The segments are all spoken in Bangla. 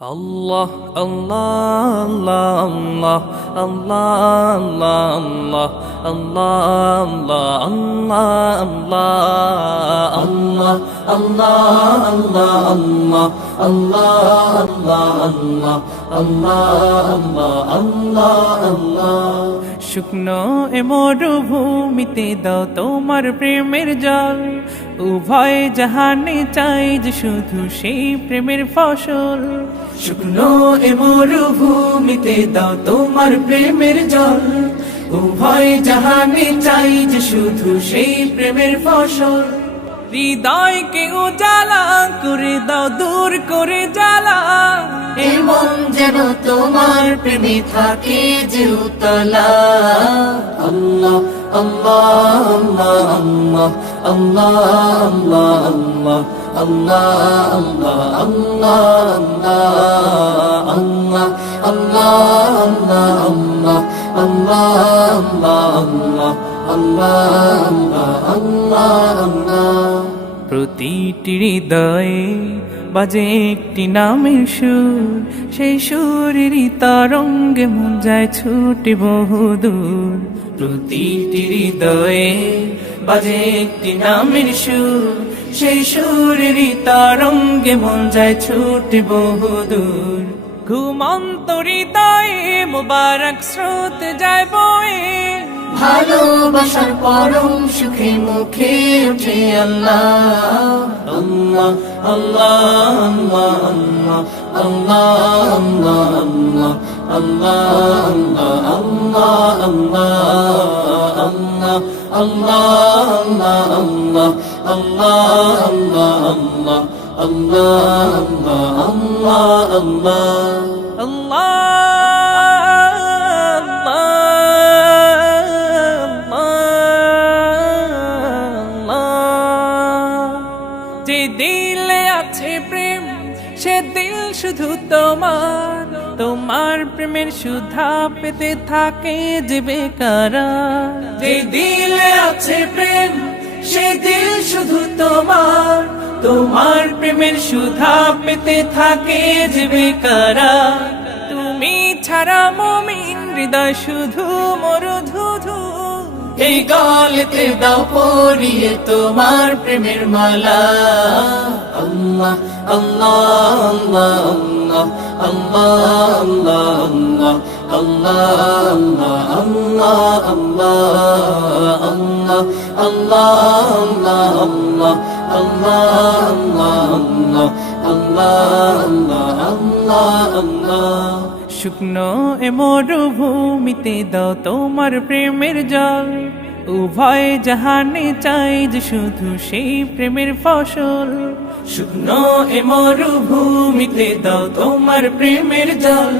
Allah, Allah, Allah, Allah, Allah, Allah, Allah, Allah, Allah, Allah, Allah, Allah, Allah, Allah, Allah, Allah. শুকনো এ মরুভূমিতে দাও তোমার প্রেমের জল, উভয় জাহানে চাই যে শুধু সেই প্রেমের ফসল। শুকনো এ মরুভূমিতে দাও তোমার প্রেমের জল, উভয় জাহানে চাই যে শুধু সেই প্রেমের ফসল। হৃদয়কে উজালা করে দাও, দূর করে জ্বালা, এমন যেন তোমার প্রেমে থাকে যে উতলা। আল্লাহ আল্লাহ আল্লাহ আল্লাহ আল্লাহ আল্লাহ আল্লাহ আল্লাহ আল্লাহ আল্লাহ আল্লাহ আল্লাহ আল্লাহ আল্লাহ। প্রতিটি হৃদয়ে বাজে একটি নামের সুর, সেই সুরেরই তরঙ্গে মন যায় ছুটে বহুদূর। প্রতিটি হৃদয়ে বাজে একটি নামের সুর, সেই সুরেরই তরঙ্গে মন যায় ছুটে বহুদূর। ঘুমন্ত হৃদয়ে মোবারক স্রোত যায় বয়ে, ভালোবাসার পরম সুখে মুখে উঠে আল্লাহ আল্লাহ আল্লাহ আল্লাহ আল্লাহ আল্লাহ আল্লাহ আল্লাহ আল্লাহ যে দিলে আছে প্রেম, সে দিল শুধু তোমার, তোমার প্রেমের সুধা পেতে থাকে যে বেকারার। যে দিলে আছে প্রেম, সে দিল শুধু তোমার, তোমার প্রেমের সুধা পেতে থাকে যে বেকারার। তুমি ছাড়া মুমিন হৃদয় শুধু মরুধুধু, এই গলেতে দাও পরিয়ে তোমার প্রেমের মালা। আল্লাহ আল্লাহ আল্লাহ আল্লাহ আল্লাহ আল্লাহ আল্লাহ আল্লাহ আল্লাহ আল্লাহ। শুকনো এ মরুভূমিতে দাও তোমার প্রেমের জল, উভয় জাহানে চাই যে শুধু সেই প্রেমের ফসল। শুকনো এ মরুভূমিতে দাও তোমার প্রেমের জল,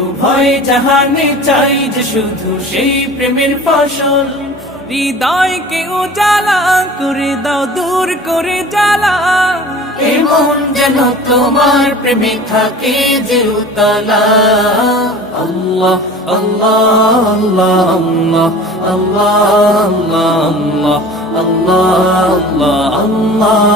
উভয় জাহানে চাই যে শুধু সেই প্রেমের ফসল। হৃদয়কে উজালা করে দাও, দূর করে জ্বালা, এমন যেন তোমার প্রেমে থাকে যে উতলা। আল্লাহ আল্লাহ আল্লাহ আল্লাহ আল্লাহ আল্লাহ আল্লাহ আল্লাহ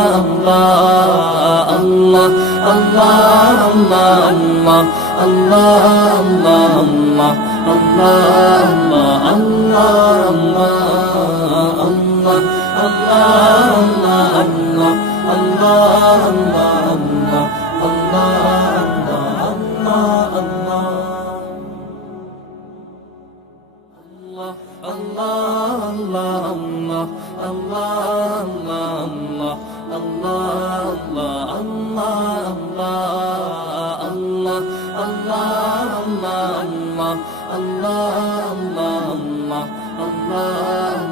Allah